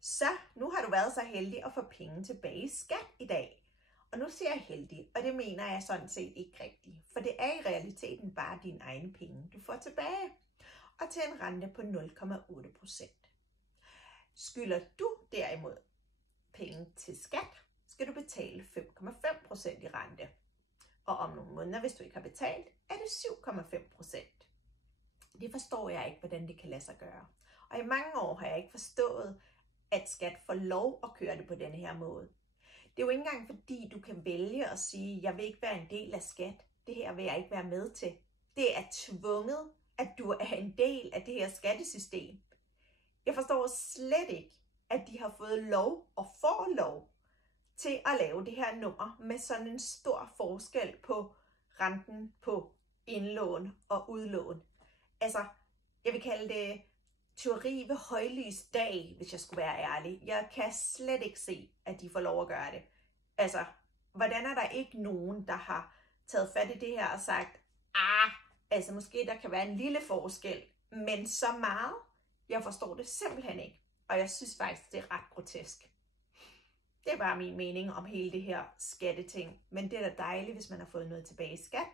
Så nu har du været så heldig at få penge tilbage i skat i dag. Og nu siger jeg heldig, og det mener jeg sådan set ikke rigtigt. For det er i realiteten bare dine egne penge, du får tilbage. Og til en rente på 0,8%. Skylder du derimod penge til skat, skal du betale 5,5% i rente. Og om nogle måneder, hvis du ikke har betalt, er det 7,5%. Det forstår jeg ikke, hvordan det kan lade sig gøre. Og i mange år har jeg ikke forstået, at skat får lov at køre det på denne her måde. Det er jo ikke engang fordi, du kan vælge at sige, jeg vil ikke være en del af skat. Det her vil jeg ikke være med til. Det er tvunget, at du er en del af det her skattesystem. Jeg forstår slet ikke, at de har fået lov og får lov til at lave det her nummer med sådan en stor forskel på renten på indlån og udlån. Altså, jeg vil kalde det teori ved højlys dag, hvis jeg skulle være ærlig. Jeg kan slet ikke se, at de får lov at gøre det. Altså, hvordan er der ikke nogen, der har taget fat i det her og sagt, altså måske der kan være en lille forskel, men så meget, jeg forstår det simpelthen ikke. Og jeg synes faktisk, det er ret grotesk. Det er bare min mening om hele det her skatteting. Men det er da dejligt, hvis man har fået noget tilbage i skat.